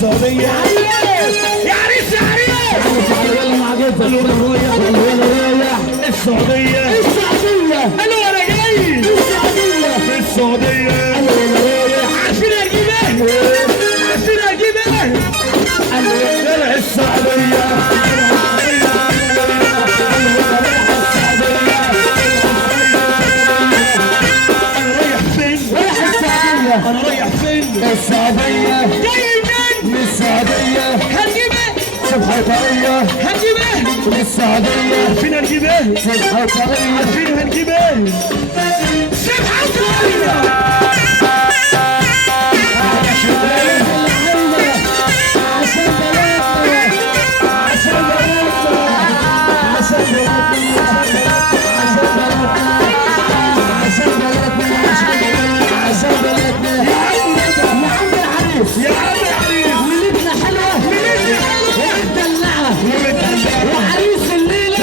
السعودية يا عريس يا عريس يلا مع جدك يلا السعودية قالوا انا جاي في السعودية عارفين اجيب ايه؟ عارفين اجيب ايه؟ يلا السعودية انا رايح فين؟ السعودية جاي منين؟ من السعودية هنجيب ايه؟ سبحة طرية هنجيب ايه؟ من السعودية عارفين هنجيب ايه؟ سبحة طرية عارفين هنجيب ايه؟ سبحة طرية يا عم العريس ولدنا حلوة ومدلعة وعريس الليلة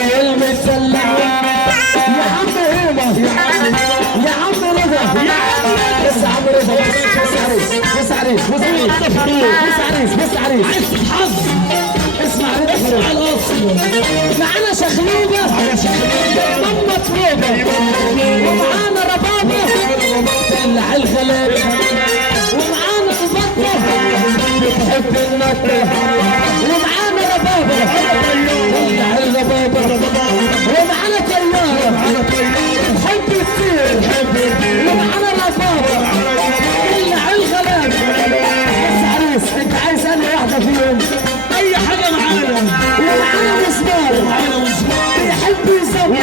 هي مدلعة يا عم هيبة يا عم رضا بس عم رضا بس عريس بس عريس حظ اسمع اسمع الاصل معانا شخلوبة ماما تروبة ومعانا ربابة دلع الغلابة ومعانا البطة بتحب النطة ومعانا ربابة دلع الربابة ومعانا طيارة بتحب تطير ومعانا ربابة دلع الغلابة بس عريس انت عايز انهي واحدة فيهم؟ اي حاجة معانا ومعانا مسمار معانا مسمار بيحب يزور